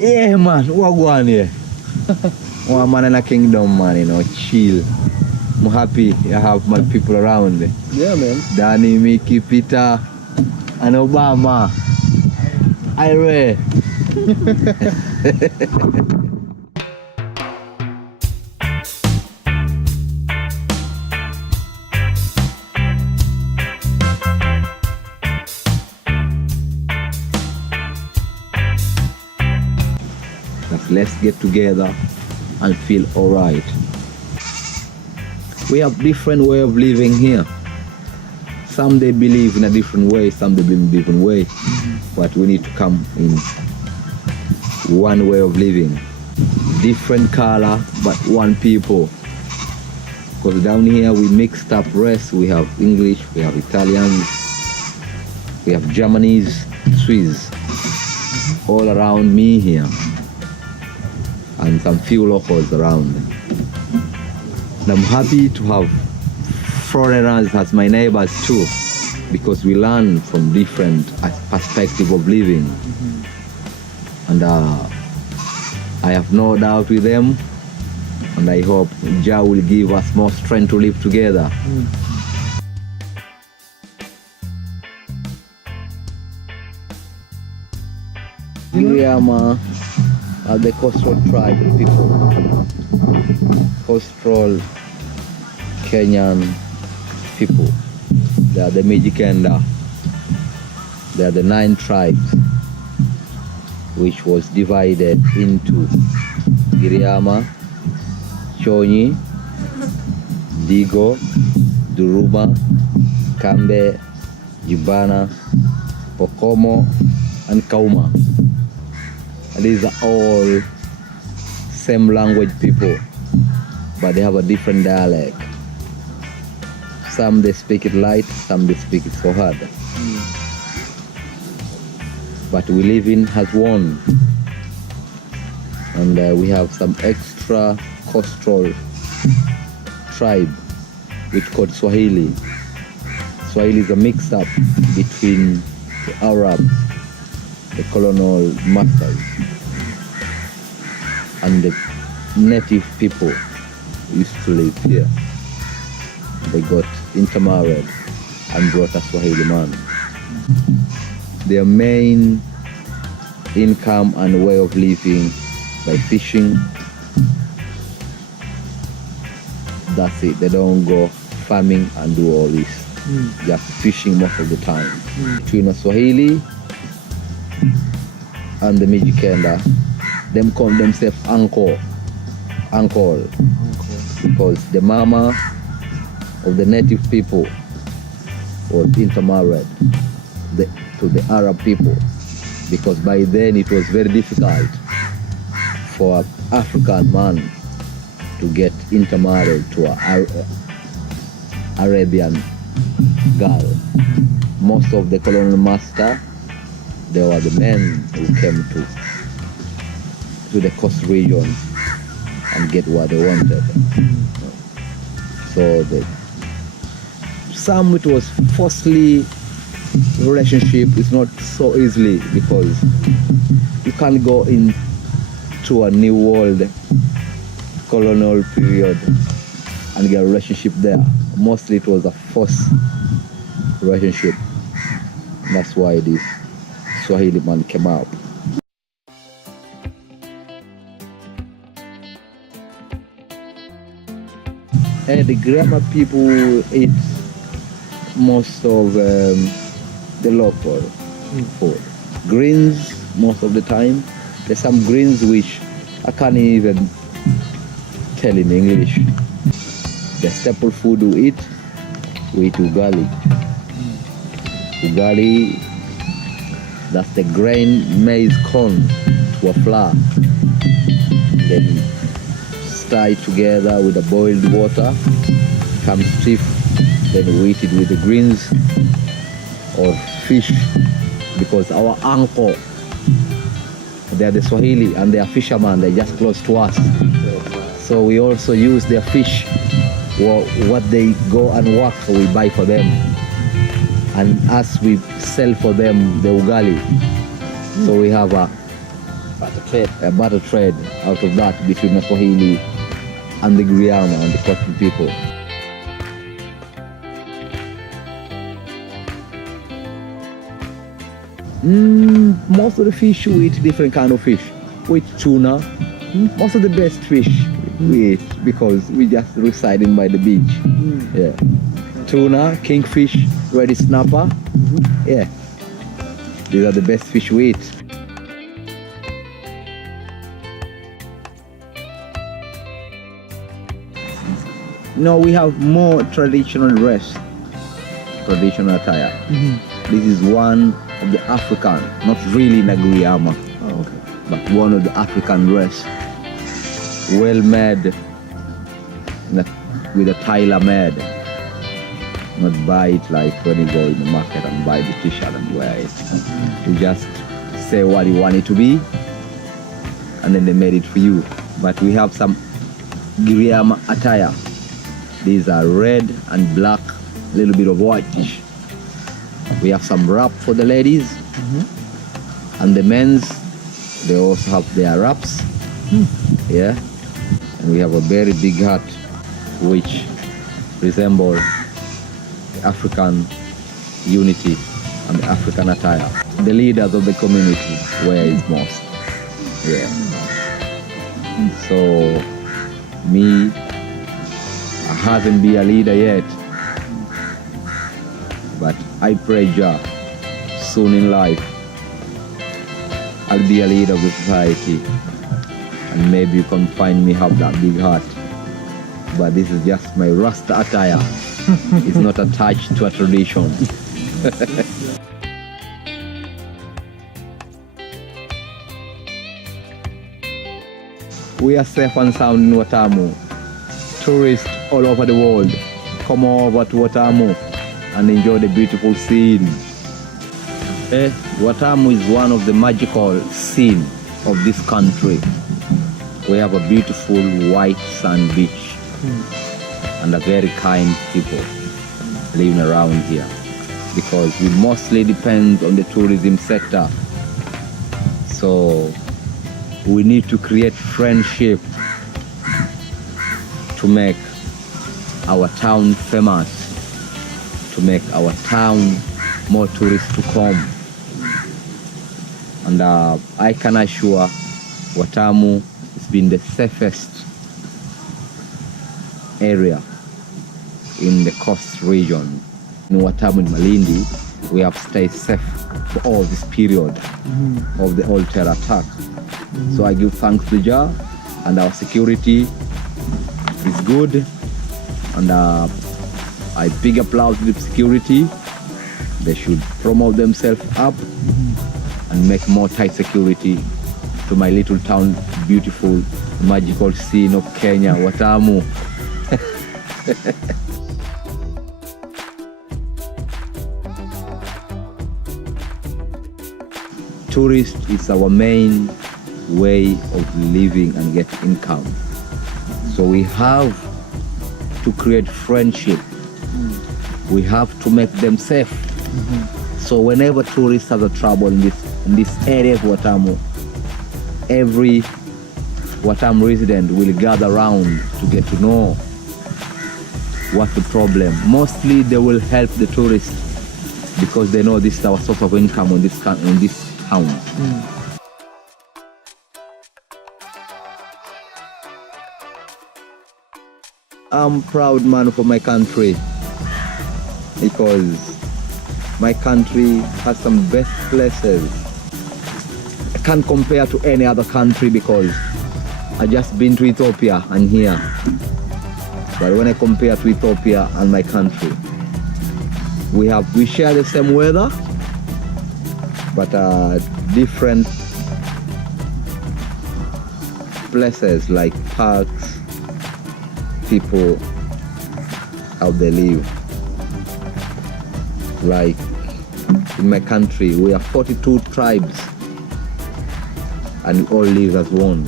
Yeah, man, what going here? One man in a kingdom, man, you know, chill. I'm happy I have my people around. Yeah, man. Danny, Mickey, Peter, and Obama. Ira. Let's get together and feel alright. We have different way of living here. Some they believe in a different way, some they believe in a different way. But we need to come in one way of living. Different color, but one people. Because down here we mixed up race. We have English, we have Italians, we have Japanese, Swiss, all around me here. And some few locals around. And I'm happy to have foreigners as my neighbors too, because we learn from different perspective of living. And I have no doubt with them, and I hope Jah will give us more strength to live together. Giriama are the coastal tribe people. Coastal Kenyan people. They are the Mijikenda. They are the 9 tribes which was divided into Giriama, Chonyi, Digo, Duruma, Kambe, Jibana, Pokomo, and Kauma. These are all same language people, but they have a different dialect. Some they speak it light, some they speak it so hard. But we live in as one, and we have some extra coastal tribe which called Swahili. Swahili is a mix-up between the Arabs, the colonial masters, and the native people who used to live here. They got intermarried and brought a Swahili man. Their main income and way of living by fishing. That's it. They don't go farming and do all this. Just fishing most of the time. Between a Swahili and the Mijikenda, them call themselves uncle, because the mama of the native people was intermarried to the Arab people, because by then it was very difficult for an African man to get intermarried to an Arabian girl. Most of the colonial master, they were the men who came to the coast region and get what they wanted. So some it was forcefully relationship. It's not so easily, because you can't go into a new world colonial period and get a relationship there. Mostly it was a forced relationship. That's why this Swahili man came up. And the Giriama people eat most of the local food. Greens most of the time. There's some greens which I can't even tell in English. The staple food we eat ugali. Ugali, that's the grain maize corn to a flour. Then stir it together with the boiled water, comes stiff, then we eat it with the greens or fish, because our uncle, they are the Swahili and they are fishermen, they're just close to us. So we also use their fish, what they go and work, we buy for them. And as we sell for them the ugali. So we have a a barter trade out of that between the Swahili and the Giriama and the Coastal people. Most of the fish we eat different kind of fish. We eat tuna. Most of the best fish we eat because we just residing by the beach. Yeah. Tuna, kingfish, red snapper. Yeah. These are the best fish we eat. No, we have more traditional dress, traditional attire. This is one of the African, not really Giriama, but one of the African dress, well made, with a tailor made. Not buy it like when you go in the market and buy the t-shirt and wear it. You just say what you want it to be, and then they made it for you. But we have some Giriama attire. These are red and black, a little bit of whitish. We have some wrap for the ladies, and the men's, they also have their wraps. Yeah, and we have a very big hat which resembles African unity and the African attire. The leaders of the community wear it most. Yeah. So me, I haven't been a leader yet, but I pray Jah, soon in life I'll be a leader of the society, and maybe you can find me have that big heart. But this is just my Rasta attire. It's not attached to a tradition. We are safe and sound in Watamu. Tourists all over the world come over to Watamu and enjoy the beautiful scene. Watamu is one of the magical scene of this country. We have a beautiful white sand beach and a very kind people living around here, because we mostly depend on the tourism sector. So we need to create friendship to make our town famous, to make our town more tourists to come. And I can assure Watamu has been the safest area in the coast region. In Watamu and Malindi, we have stayed safe for all this period of the all-terror attack. So I give thanks to Jah, and our security is good, and I big applause to the security. They should promote themselves up and make more tight security to my little town, beautiful, magical scene of Kenya, Watamu. Tourist is our main way of living and get income. So we have to create friendship. We have to make them safe. So whenever tourists have a trouble in this area of Watamu, every Watamu resident will gather around to get to know what's the problem. Mostly they will help the tourists because they know this is our source of income in this town. I'm proud man for my country, because my country has some best places. I can't compare to any other country because I just been to Ethiopia and here. But when I compare to Ethiopia and my country, we share the same weather, but different places like parks, people, how they live. Like in my country, we have 42 tribes and we all live as one.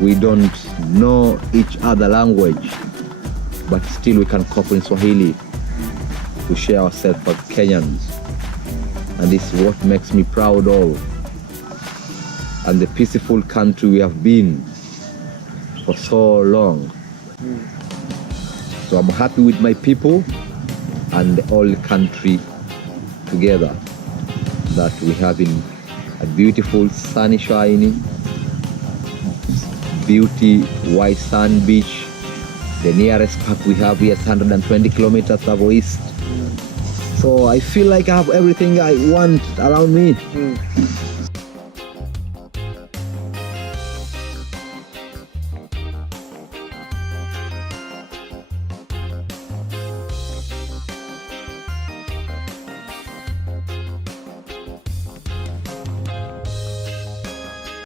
We don't know each other language, but still we can cope in Swahili to share ourselves as Kenyans. And this is what makes me proud of. and the peaceful country we have been for so long. So I'm happy with my people and the whole country together, that we having a beautiful sunny shining, beauty white sand beach. The nearest park we have here is 120 kilometers south east. So I feel like I have everything I want around me.